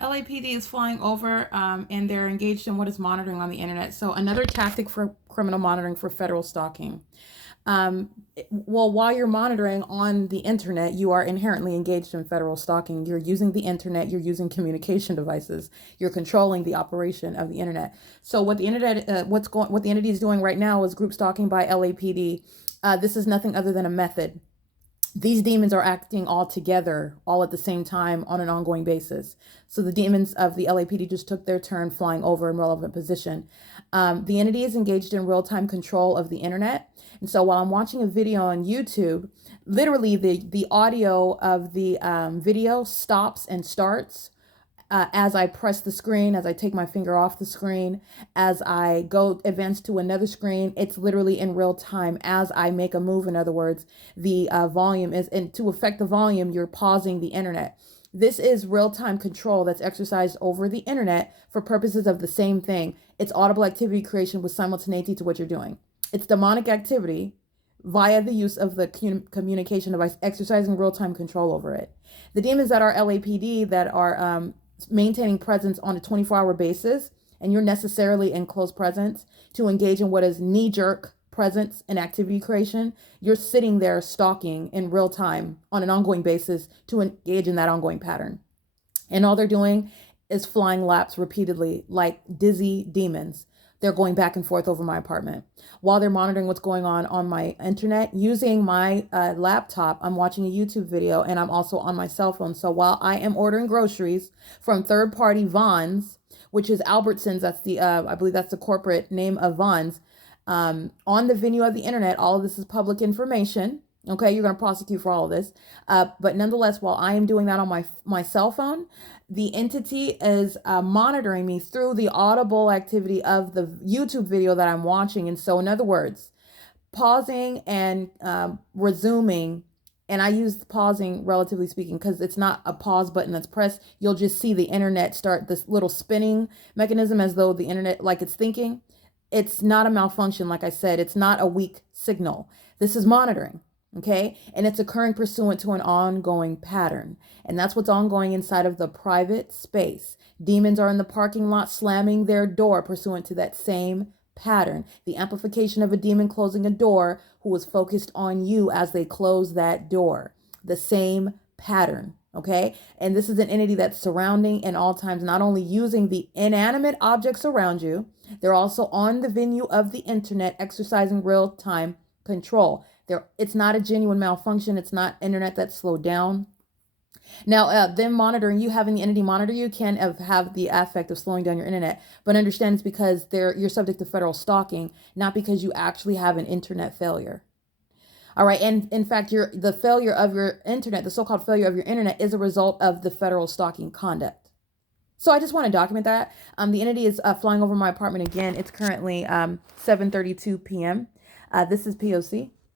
LAPD is flying over and they're engaged in what is monitoring on the internet. So another tactic for criminal monitoring for federal stalking. Well, while you're monitoring on the internet, you are inherently engaged in federal stalking. You're using the internet, you're using communication devices, you're controlling the operation of the internet. So what the internet, what the entity is doing right now is group stalking by LAPD. This is nothing other than a method. These demons are acting all together, all at the same time on an ongoing basis. So the demons of the LAPD just took their turn flying over in relevant position. The entity is engaged in real-time control of the internet. And so while I'm watching a video on YouTube, literally the audio of the video stops and starts as I press the screen, as I take my finger off the screen, as I go advance to another screen. It's literally in real time as I make a move. In other words, the volume is, and to affect the volume, you're pausing the internet. This is real-time control that's exercised over the internet for purposes of the same thing. It's audible activity creation with simultaneity to what you're doing. It's demonic activity via the use of the communication device, exercising real-time control over it. The demons that are LAPD that are maintaining presence on a 24-hour basis, and you're necessarily in close presence to engage in what is knee-jerk presence and activity creation, you're sitting there stalking in real time on an ongoing basis to engage in that ongoing pattern. And all they're doing is flying laps repeatedly like dizzy demons. They're going back and forth over my apartment while they're monitoring what's going on my internet. Using my laptop, I'm watching a YouTube video, and I'm also on my cell phone. So while I am ordering groceries from third-party Vons, which is Albertsons, that's the I believe that's the corporate name of Vons, on the venue of the internet, all of this is public information. Okay, you're going to prosecute for all of this. But nonetheless, while I am doing that on my cell phone, the entity is monitoring me through the audible activity of the YouTube video that I'm watching. And so, in other words, pausing and resuming, and I use pausing relatively speaking because it's not a pause button that's pressed. You'll just see the internet start this little spinning mechanism as though the internet, like it's thinking. It's not a malfunction, like I said. It's not a weak signal. This is monitoring. Okay, and it's occurring pursuant to an ongoing pattern. And that's what's ongoing inside of the private space. Demons are in the parking lot slamming their door pursuant to that same pattern. The amplification of a demon closing a door who is focused on you as they close that door. The same pattern. Okay, and this is an entity that's surrounding in all times, not only using the inanimate objects around you, they're also on the venue of the internet exercising real-time control. It's not a genuine malfunction. It's not internet that's slowed down. Now, them monitoring you, having the entity monitor you, can have the effect of slowing down your internet. But understand it's because you're subject to federal stalking, not because you actually have an internet failure. All right. And in fact, the failure of your internet, the so-called failure of your internet, is a result of the federal stalking conduct. So I just want to document that. The entity is flying over my apartment again. It's currently 7:32 p.m. This is P.O.C.